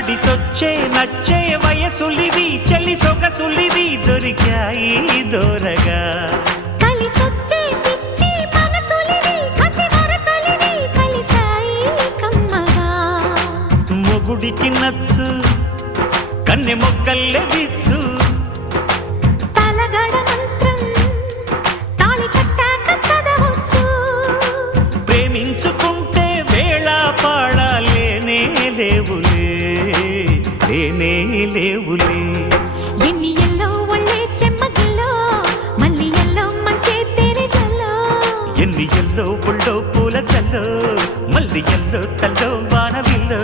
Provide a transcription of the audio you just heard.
ఆడితొచ్చే నచ్చే వయసులివి చలి సొగసులివి దొరికాయి దూరగా కలిసొచ్చే పిచ్చి మనసులివి కసి వరసలివి కలిసాయి కమ్మగా మొగుడికి నచ్చు కన్నె మొక్కల్లే విచ్చు తలగడ మంత్రం తాళి కట్టాక చదవచ్చు ప్రేమించుకుంటే వేళ పాడాలేనే లేవులే లేనే లేవులే ఎన్ని ఎల్లో ఒళ్ళే చెమ్మగిల్లో మళ్ళీ ఎల్లో మంచే తేనె జల్లో ఎన్ని ఎల్లో పుల్లో పూల చల్లో మళ్ళీ ఎల్లో తల్లో వానవిల్లో